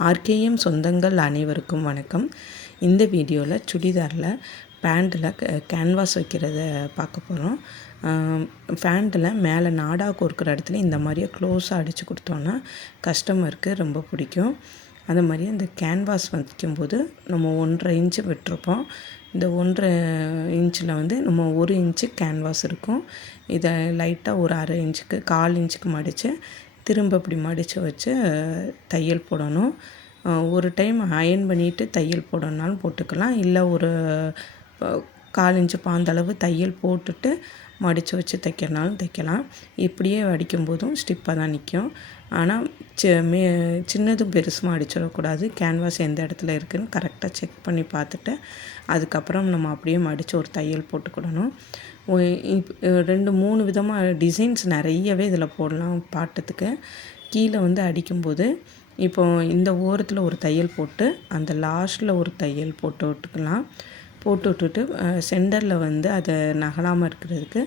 RKM சொந்தங்கள் அனைவருக்கும் வணக்கம். இந்த வீடியோவில் சுடிதாரில் பேண்ட்டில் கேன்வாஸ் வைக்கிறத பார்க்க போகிறோம். பேண்ட்டில் மேலே நாடா கோர்க்குற இடத்துல இந்த மாதிரியே க்ளோஸாக அடித்து கொடுத்தோன்னா கஸ்டமருக்கு ரொம்ப பிடிக்கும். அது மாதிரி அந்த கேன்வாஸ் வைக்கும்போது நம்ம 1.5 இன்ச்சு விட்டுருப்போம். இந்த 1.5 இன்ச்சில் நம்ம 1 இன்ச்சு கேன்வாஸ் இருக்கும். இதை லைட்டாக ஒரு 1/2 இன்ச்சுக்கு 1/4 இன்ச்சுக்கு மடித்து திரும்ப இப்படி மடித்து வச்சு தையல் போடணும். ஒரு டைம் அயர்ன் பண்ணிவிட்டு தையல் போடணுன்னாலும் போட்டுக்கலாம். இல்லை ஒரு 1/4 இன்ச்சு பாந்தளவு தையல் போட்டுட்டு மடித்து வச்சு தைக்கிறனாலும் தைக்கலாம். இப்படியே அடிக்கும்போதும் ஸ்டிப்பாக தான் நிற்கும். ஆனால் சின்னதும் பெருசுமாக அடிச்சிடக்கூடாது. கேன்வாஸ் எந்த இடத்துல இருக்குதுன்னு கரெக்டாக செக் பண்ணி பார்த்துட்டு அதுக்கப்புறம் நம்ம அப்படியே மடித்து ஒரு தையல் போட்டுக்கிடணும். 2-3 விதமாக டிசைன்ஸ் நிறையவே இதில் போடலாம். பாட்டத்துக்கு கீழே அடிக்கும்போது இப்போ இந்த ஓரத்தில் ஒரு தையல் போட்டு அந்த லாஸ்ட்டில் ஒரு தையல் போட்டு விட்டுக்கலாம். போட்டு விட்டுட்டு சென்டரில் அதை நகலாமல் இருக்கிறதுக்கு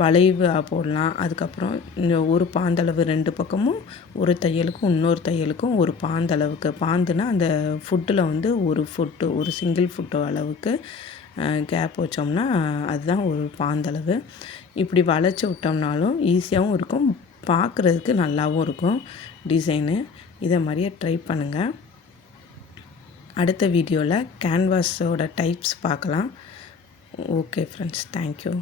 வளைவு போடலாம். அதுக்கப்புறம் இந்த ஒரு பாந்தளவு 2 பக்கமும் ஒரு தையலுக்கும் இன்னொரு தையலுக்கும் ஒரு பாந்தளவுக்கு, பாந்துனா அந்த ஃபுட்டில் ஒரு ஃபுட்டு, ஒரு சிங்கிள் ஃபுட்டு அளவுக்கு கேப் வச்சோம்னா அதுதான் ஒரு பாந்தளவு. இப்படி வளைச்சி விட்டோம்னாலும் ஈஸியாகவும் இருக்கும், பார்க்குறதுக்கு நல்லாவும் இருக்கும் டிசைனு. இதை மாதிரியே ட்ரை பண்ணுங்கள். அடுத்த வீடியோவில் கேன்வாஸோட டைப்ஸ் பார்க்கலாம். Okay friends, thank you.